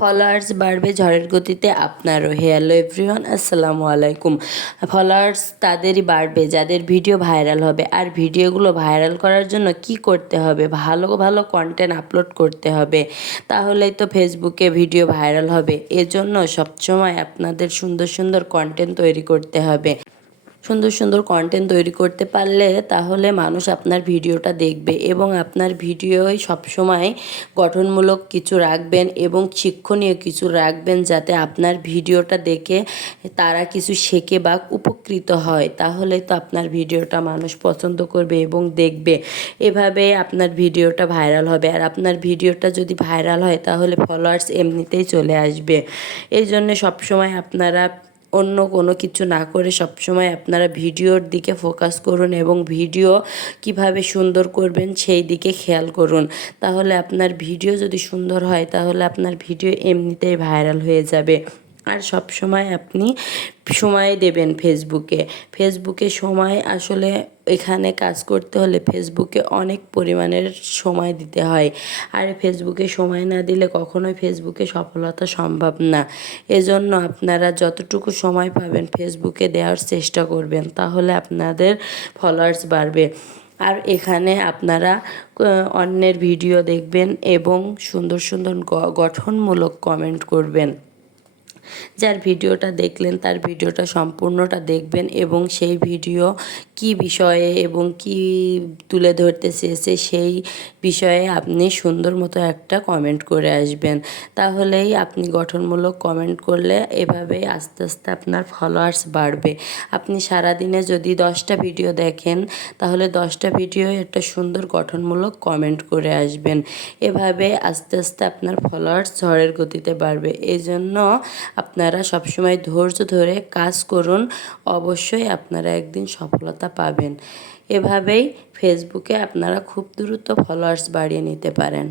Followers বাড়বে ঝড়ের গতিতে আপনারও। হ্যালো এভরিওয়ান আসসালামু আলাইকুম। ফলোয়ার্স তাদেরই বাড়বে, যাদের ভিডিও ভাইরাল হবে। আর ভিডিওগুলো ভাইরাল করার জন্য কি করতে হবে? ভালো ভালো কন্টেন্ট আপলোড করতে হবে। তাহলেই তো ফেসবুকে ভিডিও ভাইরাল হবে। এজন্য সবসময় আপনাদের সুন্দর সুন্দর কন্টেন্ট তৈরি করতে হবে। সুন্দর সুন্দর কন্টেন্ট তৈরি করতে পারলে তাহলে মানুষ আপনার ভিডিওটা দেখবে এবং আপনার ভিডিওয় সবসময় গঠনমূলক কিছু রাখবেন এবং শিক্ষণীয় কিছু রাখবেন যাতে আপনার ভিডিওটা দেখে তারা কিছু শেখে বা উপকৃত হয়। তাহলে তো আপনার ভিডিওটা মানুষ পছন্দ করবে এবং দেখবে। এভাবে আপনার ভিডিওটা ভাইরাল হবে। আর আপনার ভিডিওটা যদি ভাইরাল হয় তাহলে ফলোয়ার্স এমনিতেই চলে আসবে। এই জন্য সবসময় আপনারা অন্য কোনো কিছু না করে সবসময় আপনারা ভিডিওর দিকে ফোকাস করুন এবং ভিডিও কীভাবে সুন্দর করবেন সেই দিকে খেয়াল করুন। তাহলে আপনার ভিডিও যদি সুন্দর হয়, তাহলে আপনার ভিডিও এমনিতেই ভাইরাল হয়ে যাবে। আর সব সময় আপনি সময় দেবেন ফেসবুকে। ফেসবুকে সময় আসলে এখানে কাজ করতে হলে ফেসবুকে অনেক পরিমাণের সময় দিতে হয়। আর ফেসবুকে সময় না দিলে কখনোই ফেসবুকে সফলতা সম্ভব না। এজন্য আপনারা যতটুকু সময় পাবেন ফেসবুকে দেওয়ার চেষ্টা করবেন, তাহলে আপনাদের ফলোয়ার্স বাড়বে। আর এখানে আপনারা অন্যের ভিডিও দেখবেন এবং সুন্দর সুন্দর গঠনমূলক কমেন্ট করবেন। যার ভিডিওটা দেখলেন তার ভিডিওটা সম্পূর্ণটা দেখবেন এবং সেই ভিডিও কি বিষয়ে এবং কি তুলে ধরতে চেয়েছে সেই বিষয়ে আপনি সুন্দর মতো একটা কমেন্ট করে আসবেন। তাহলেই আপনি গঠনমূলক কমেন্ট করলে এভাবেই আস্তে আস্তে আপনার ফলোয়ার্স বাড়বে। আপনি সারাদিনে যদি দশটা ভিডিও দেখেন, তাহলে দশটা ভিডিও একটা সুন্দর গঠনমূলক কমেন্ট করে আসবেন। এভাবে আস্তে আস্তে আপনার ফলোয়ার্স ঝড়ের গতিতে বাড়বে। এই জন্য আপনারা সবসময় ধৈর্য ধরে কাজ করুন। অবশ্যই আপনারা একদিন সফলতা পাবেন। এভাবেই ফেসবুকে আপনারা খুব দ্রুত ফলোয়ার্স বাড়িয়ে নিতে পারেন।